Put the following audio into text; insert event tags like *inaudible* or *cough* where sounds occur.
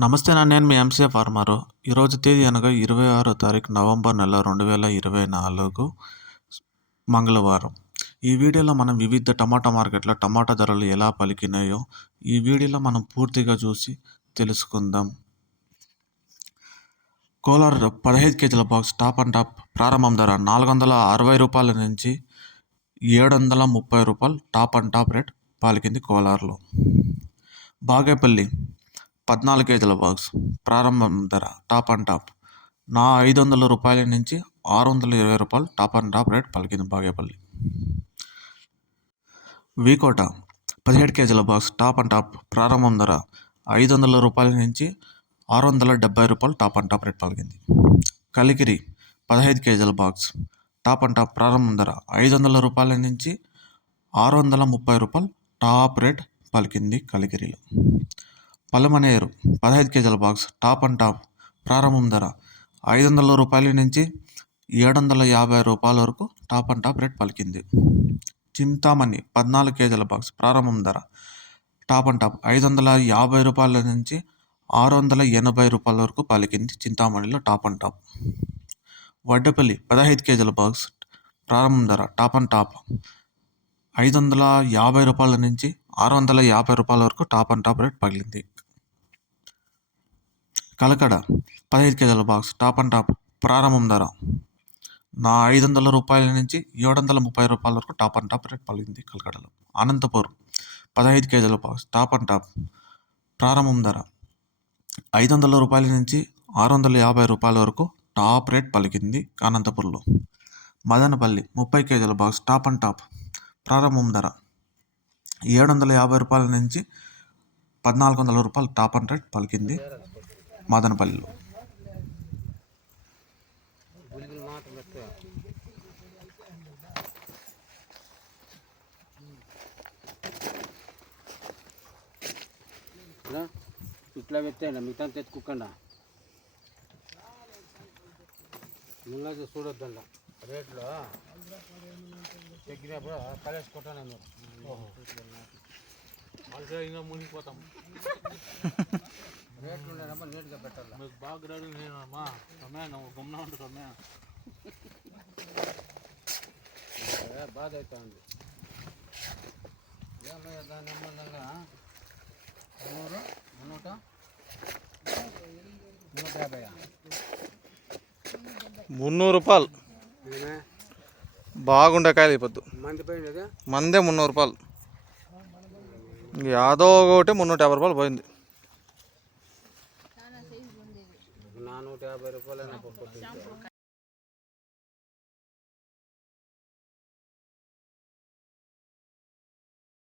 నమస్తే నా నేను మీ ఎంసీఏ ఫార్మరు. ఈరోజు తేదీ అనగా ఇరవై ఆరో తారీఖు నవంబర్ నెల రెండు వేల ఇరవై నాలుగు మంగళవారం. ఈ వీడియోలో మనం వివిధ టమాటా మార్కెట్లో టమాటా ధరలు ఎలా పలికినాయో ఈ వీడియోలో మనం పూర్తిగా చూసి తెలుసుకుందాం. కోలార్ పదహైదు కేజీల బాక్స్ టాప్ అండ్ టాప్ ప్రారంభం ధర నాలుగు వందల అరవై రూపాయల నుంచి ఏడు వందల ముప్పై రూపాయలు టాప్ అండ్ టాప్ రేట్ పాలికింది కోలార్లో. బాగేపల్లి పద్నాలుగు కేజీల బాక్స్. ప్రారంభం ధర టాప్ అండ్ టాప్. నా ఐదు వందల రూపాయల నుంచి ఆరు వందల ఇరవై రూపాయలు టాప్ అండ్ టాప్ రేట్ పలికింది బాగేపల్లి. వీకోట పదిహేడు కేజీల బాక్స్ టాప్ అండ్ టాప్. ప్రారంభం ధర ఐదు వందల రూపాయల నుంచి ఆరు వందల డెబ్బై రూపాయలు టాప్ అండ్ టాప్ రేట్ పలికింది. కలికిరి పదహైదు కేజీల బాక్స్ టాప్ అండ్ టాప్. ప్రారంభం ధర ఐదు వందల రూపాయల నుంచి ఆరు వందల ముప్పై రూపాయలు టాప్ రేట్ పలికింది కలికిరిలో. పలమనేరు పదహైదు కేజీల బాక్స్ టాప్ అండ్ టాప్ ప్రారంభం ధర ఐదు వందల రూపాయల నుంచి ఏడు వందల యాభై రూపాయల వరకు టాప్ అండ్ టాప్ రేట్ పలికింది. చింతామణి పద్నాలుగు కేజీల బాక్స్ ప్రారంభం ధర టాప్ అండ్ టాప్ ఐదు వందల యాభై రూపాయల నుంచి ఆరు వందల ఎనభై రూపాయల వరకు పలికింది చింతామణిలో టాప్ అండ్ టాప్. వడ్డపల్లి పదహైదు కేజీల బాక్స్ ప్రారంభం ధర టాప్ అండ్ టాప్ ఐదు వందల యాభై రూపాయల నుంచి ఆరు వందల యాభై రూపాయల వరకు టాప్ అండ్ టాప్ రేట్ పగిలింది. కలకడ పదహైదు కేజీల బాక్స్ టాప్ అండ్ టాప్ ప్రారంభం ధర. నా ఐదు వందల రూపాయల నుంచి ఏడు వందల ముప్పై రూపాయల వరకు టాప్ అండ్ టాప్ రేట్ పలిగింది కలకడలో. అనంతపూర్ పదహైదు కేజీల బాక్స్ టాప్ అండ్ టాప్ ప్రారంభం ధర. ఐదు వందల రూపాయల నుంచి ఆరు వందల యాభై రూపాయల వరకు టాప్ రేట్ పలికింది అనంతపూర్లో. మదనపల్లి ముప్పై కేజీల బాక్స్ టాప్ అండ్ టాప్ ప్రారంభం ధర. ఏడు వందల యాభై రూపాయల నుంచి పద్నాలుగు వందల రూపాయలు టాప్ అండ్ రేట్ పలికింది మదనపల్లిలో. ఇట్లా పెట్టండి మిగతా తెచ్చుకోకుండా ముందు చూడొద్దండ రేట్లో తగ్గినప్పుడు కలేసుకుంటాను మీరు అంటే ఇంకా మునిగిపోతాం. *laughs* నీట్గా పెట్టాలి? మీకు బాగా రెడీ నేనమ్మా సొమ్మే నువ్వు బాధ అవుతా ఉంది ఏమయ్యా దాని మున్నూట? నూట యాభై మున్నూరు రూపాయలు. ఏమే బాగుండే కాయలు అయిపోద్దు. మందే మున్నూరు రూపాయలు. యాదో ఒకటి మున్నూట యాభై రూపాయలు పోయింది. నూట యాభై రూపాయలు